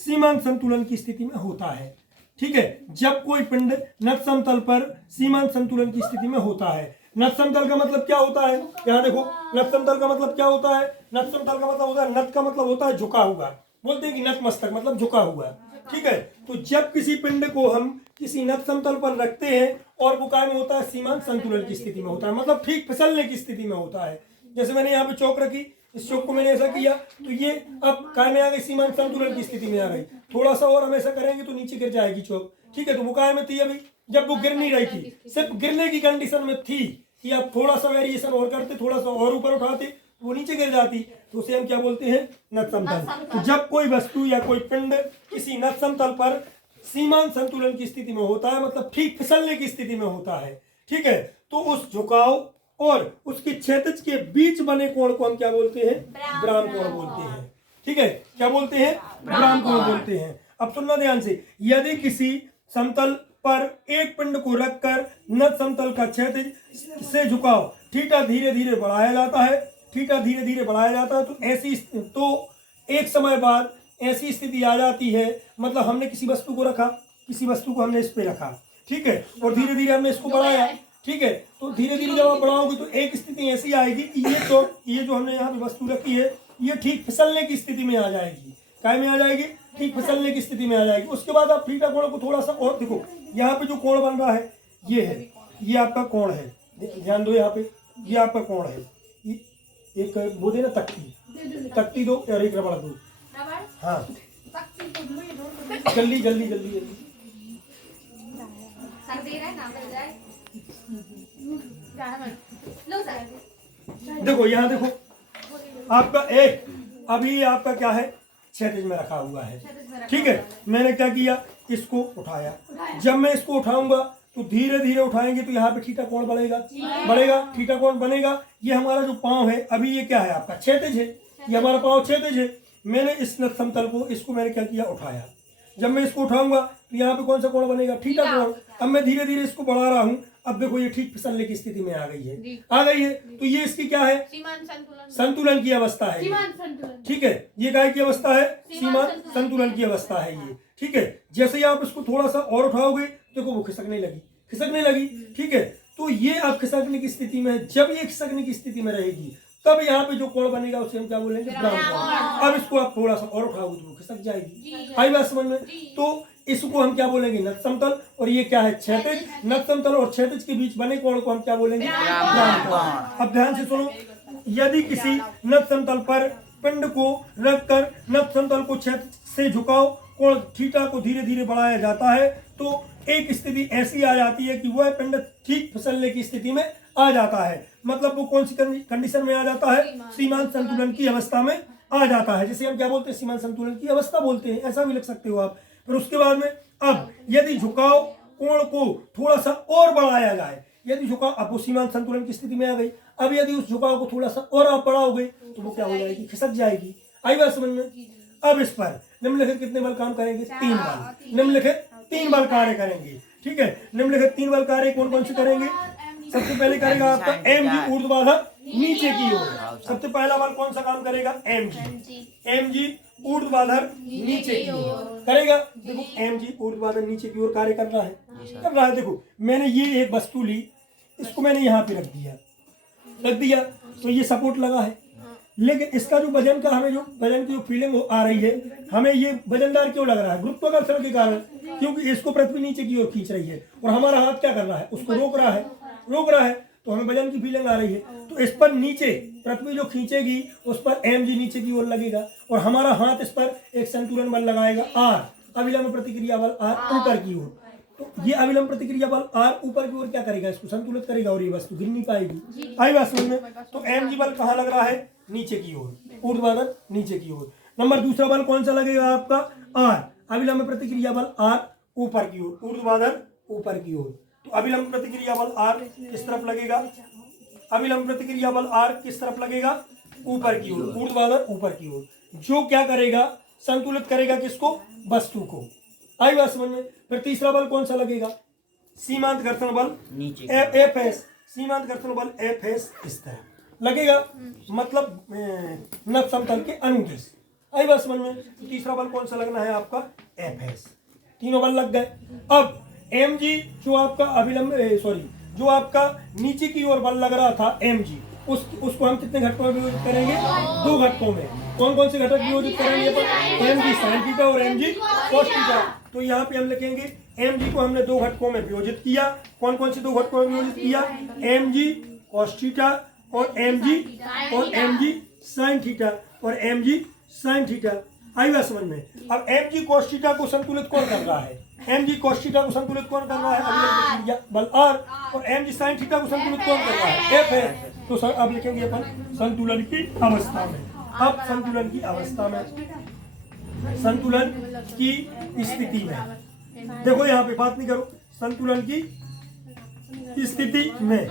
सीमांत संतुलन की स्थिति में होता है। ठीक है, जब कोई पिंड नत समतल पर सीमांत संतुलन की स्थिति में होता है। नत समतल का मतलब क्या होता है, यहाँ देखो, नत समतल का मतलब क्या होता है, नत समतल का मतलब होता है, नत का मतलब होता है झुका हुआ, बोलते हैं कि नत मस्तक मतलब झुका हुआ। ठीक है, तो जब किसी पिंड को हम किसी नत समतल पर रखते हैं और वो काय में होता है, सीमांत संतुलन की स्थिति में होता है, मतलब ठीक फिसलने की स्थिति में होता है। जैसे मैंने यहाँ पे चौक रखी, इस चौक को मैंने ऐसा किया तो ये अब काय में आ गई, सीमांत संतुलन की स्थिति में आ गई। थोड़ा सा और हम ऐसा करेंगे तो नीचे गिर जाएगी चौक। ठीक है, तो वो काय में थी अभी, जब वो गिर नहीं रही थी, सिर्फ गिरने की कंडीशन में थी कि आप थोड़ा सा वेरिएशन और करते, थोड़ा सा और ऊपर उठाते तो वो नीचे गिर जाती, तो उसे हम क्या बोलते हैं, नत समतल। तो जब कोई वस्तु या कोई पिंड किसी नत समतल पर सीमांत संतुलन की स्थिति में होता है, मतलब ठीक फिसलने की स्थिति में होता है। ठीक है, तो उस झुकाव और उसकी क्षैतिज के बीच बने कोण को हम क्या बोलते हैं, ब्राम कोण बोलते हैं। ठीक है, क्या बोलते हैं, ब्राम कोण बोलते हैं। अब सुनना ध्यान से, यदि किसी समतल पर एक पिंड को रखकर नत समतल का क्षैतिज से झुकाव थीटा धीरे धीरे बढ़ाया जाता है, थीटा धीरे धीरे बढ़ाया जाता है, तो एक समय बाद ऐसी स्थिति आ जाती है, मतलब हमने किसी वस्तु को रखा, किसी वस्तु को हमने इस पे रखा, ठीक है, और धीरे धीरे हमने इसको बढ़ाया। ठीक है, तो धीरे धीरे जब आप बढ़ाओगे तो एक स्थिति ऐसी आएगी कि ये जो हमने यहाँ पे वस्तु रखी है, ये ठीक फिसलने की स्थिति में आ जाएगी। काय में आ जाएगी, ठीक फिसलने की स्थिति में आ जाएगी। उसके बाद आप थीटा कोण को थोड़ा सा और देखो, यहाँ पे जो कोण बन रहा है ये है, ये आपका कोण है, ध्यान दो, यहाँ पे ये आपका कोण है। एक वो दे ना तख्ती दो और एक रबड़ दो। हाँ, जल्दी जल्दी जल्दी जल्दी। देखो यहाँ देखो, आपका एक अभी आपका क्या है, क्षैतिज में रखा हुआ है। ठीक है, मैंने क्या किया, इसको उठाया। जब मैं इसको उठाऊंगा तो धीरे धीरे उठाएंगे तो यहाँ पे थीटा कोण बढ़ेगा, थीटा कोण बनेगा। ये हमारा जो पांव है, अभी ये क्या है, आपका क्षैतिज है, ये हमारा पांव क्षैतिज है। मैंने इस नत समतल को, इसको मैंने क्या किया, उठाया। जब मैं इसको उठाऊंगा तो यहाँ पे कौन सा कोण बनेगा, थीटा कोण। अब मैं धीरे धीरे इसको बढ़ा रहा हूँ, अब देखो ये ठीक फिसलने की स्थिति में आ गई है, तो ये इसकी क्या है, संतुलन की अवस्था है। ठीक है, ये काय की अवस्था है, सीमांत संतुलन की अवस्था है ये। ठीक है, जैसे ही आप इसको थोड़ा सा और उठाओगे, देखो वो खिसकने लगी। ठीक है, तो ये अब खिसकने की स्थिति में, जब ये खिसकने की स्थिति में रहेगी, तब यहाँ पे जो कोण बनेगा उसे हम क्या बोलेंगे, ब्राम कोण। अब इसको आप थोड़ा सा और उठाओगे तो वो खिसक जाएगी। आई बात समझ में? तो इसको हम क्या बोलेंगे, नत समतल, और ये क्या है, क्षैतिज। नत समतल और क्षैतिज के बीच बने कोण को हम क्या बोलेंगे, ब्राम कोण। अब ध्यान से सुनो, यदि किसी नत समतल पर पिंड को रखकर नत समतल को क्षैतिज से झुकाव कोण थीटा को धीरे धीरे बढ़ाया जाता है, तो एक स्थिति ऐसी आ जाती है कि वह पिंड ठीक फिसलने की स्थिति में आ जाता है। मतलब वो कौन सी कंडीशन में आ जाता है, सीमांत संतुलन की अवस्था में आ जाता है, जिसे हम क्या बोलते हैं, सीमांत संतुलन की अवस्था बोलते हैं, ऐसा भी लिख सकते हो आप। फिर उसके बाद में, अब यदि झुकाव कोण को थोड़ा सा और बढ़ाया जाए, यदि झुकाव, अब वो सीमांत संतुलन की स्थिति में आ गई, अब यदि उस झुकाव को थोड़ा सा और आप बढ़ाओगे तो वो क्या हो जाएगी, खिसक जाएगी। आई बात समझ में? अब इस पर निम्नलिखित कितने बल काम करेंगे, 3 बल। निम्नलिखित 3 बल कार्य करेंगे। ठीक है, निम्नलिखित 3 बल कार्य कौन कौन से करेंगे? सबसे पहले करेगा आपका mg ऊर्ध्वाधर नीचे की ओर। सबसे पहला बल कौन सा काम करेगा, mg ऊर्ध्वाधर नीचे की ओर करेगा। देखो mg ऊर्ध्वाधर नीचे की ओर कार्य कर रहा है। देखो मैंने ये एक वस्तु ली, इसको मैंने यहाँ पे रख दिया तो ये सपोर्ट लगा है, लेकिन इसका जो वजन का, हमें जो वजन की जो फीलिंग आ रही है, हमें ये वजनदार क्यों लग रहा है, गुरुत्वाकर्षण के कारण, क्योंकि इसको पृथ्वी नीचे की ओर खींच रही है और हमारा हाथ क्या कर रहा है, उसको रोक रहा है, तो हमें वजन की फीलिंग आ रही है। तो इस पर नीचे पृथ्वी जो खींचेगी उस पर mg नीचे की ओर लगेगा और हमारा हाथ इस पर एक संतुलन बल लगाएगा r, अविलंब प्रतिक्रिया बल r ऊपर की ओर। तो ये अविलंब प्रतिक्रिया बल r ऊपर की ओर क्या करेगा, इसको संतुलित करेगा और ये वस्तु गिर नहीं पाएगी। आई बात समझ में? तो mg बल कहाँ लग रहा है, नीचे की ओर, ऊर्ध्वाधर नीचे की ओर। नंबर दूसरा बल कौन सा लगेगा आपका, r, अविलंब प्रतिक्रिया बल r ऊपर की ओर, ऊर्ध्वाधर ऊपर की ओर। तो अविलंब प्रतिक्रिया बल r किस तरफ लगेगा, अविलंब प्रतिक्रिया बल r किस तरफ लगेगा, ऊपर की ओर, ऊर्ध्वाधर ऊपर की ओर, जो क्या करेगा, संतुलित करेगा किसको, वस्तु को। आई बात समझ में? फिर तीसरा बल कौन सा लगेगा, सीमांत घर्षण बल Fs, सीमांत घर्षण बल Fs इस तरह लगेगा, मतलब नत समतल के अनुदिश। आई बात समझ में। तीसरा बल कौन सा लगना है आपका, एफ एस। तीनों बल लग गए। अब एम जी जो आपका अभिलंब जो आपका नीचे की ओर बल लग रहा था एम जी, उसको हम कितने घटकों में विभाजित करेंगे, 2 घटकों में। कौन कौन से घटक विभाजित करेंगे, एम जी साइन थीटा और एम जी कॉस थीटा। तो यहाँ पे हम लिखेंगे एम जी को हमने 2 घटकों में विभाजित किया। कौन कौन से 2 घटकों में विभाजित किया, एम जी कॉस थीटा और एम जी साइन थीटा और एम जी साइन थीटा। आई बात समझ में। अब एम जी कॉस थीटा को संतुलित कौन कर रहा है, एम जी कॉस थीटा को संतुलित कौन कर रहा है, बल आर। और एम जी साइन थीटा को संतुलित कौन कर रहा है, एफ है। तो सर अब लिखेंगे अपन संतुलन की अवस्था में। अब संतुलन की अवस्था में, संतुलन की स्थिति में, देखो यहाँ पे बात नहीं करो, संतुलन की स्थिति में,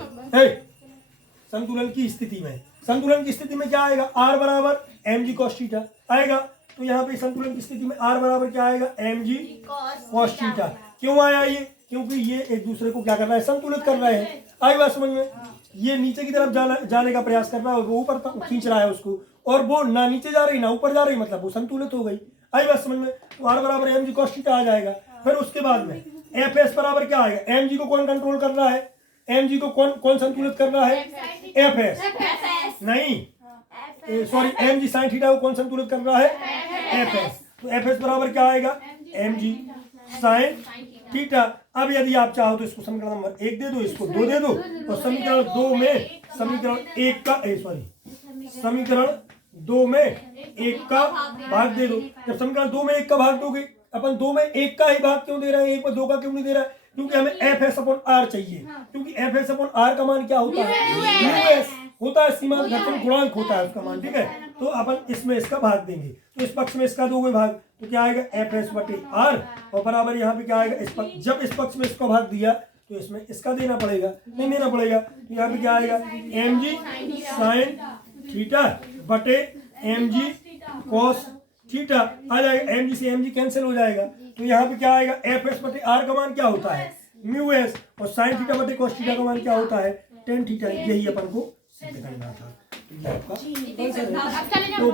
संतुलन की स्थिति में, संतुलन की स्थिति में क्या आएगा, आर बराबर एम जी कॉस थीटा आएगा। तो यहाँ पे संतुलन की स्थिति में आर बराबर क्या आएगा, एम जी कॉस थीटा। क्यों आया ये, क्योंकि ये एक दूसरे को क्या कर रहा है, संतुलित कर रहे हैं। आई बात समझ में। ये नीचे की तरफ जाने का प्रयास कर रहा है, वो ऊपर खींच रहा है उसको, और वो ना नीचे जा रही ना ऊपर जा रही, मतलब वो संतुलित हो गई। आई बात समझ में। तो आर बराबर एम जी कॉस थीटा आ जाएगा। फिर उसके बाद में एफ एस बराबर क्या आएगा, एम जी को कौन कंट्रोल कर रहा है, एम जी को कौन संतुलित कर रहा है, एफ एस नहीं, sorry, M G sine theta को कौन संतुलित कर रहा है, एफ एस। तो एफ एस बराबर क्या आएगा, एम जी साइन थीटा। अब यदि आप चाहो तो इसको समीकरण नंबर 1 दे दो, इसको 2 दे दो, और समीकरण 2 में समीकरण 1 का समीकरण 2 में 1 का भाग दे दो। जब समीकरण 2 में 1 का भाग दोगे, अपन 2 में 1 का ही भाग क्यों दे रहे हैं, 1 में 2 का क्यों नहीं दे रहा है, क्योंकि हमें एफ एस अपॉन आर चाहिए। क्योंकि एफ एस अपॉन आर का मान क्या होता है, म्यू एस होता है, सीमांत घर्षण गुणांक होता है उसका मान, ठीक है। तो अपन इसमें इसका भाग देंगे, तो इस पक्ष में इसका दोगे भाग, तो क्या आएगा, एफ एस बटे आर, और बराबर यहाँ पे क्या आएगा, इस पक्ष, जब इस पक्ष में इसका भाग दिया तो इसमें इसका देना पड़ेगा, नहीं देना पड़ेगा। तो यहाँ पे क्या आएगा, एम जी साइन थीटा बटे एम जी कॉस थीटा आ जाएगा। एम जी से एम जी कैंसिल हो जाएगा। तो यहाँ पे क्या आएगा, एफ एस बटे आर का मान क्या होता है, म्यू एस, और साइन थीटा बटे कॉस थीटा का मान क्या होता है, टेन थीटा। यही अपन को सिद्ध करना था। तो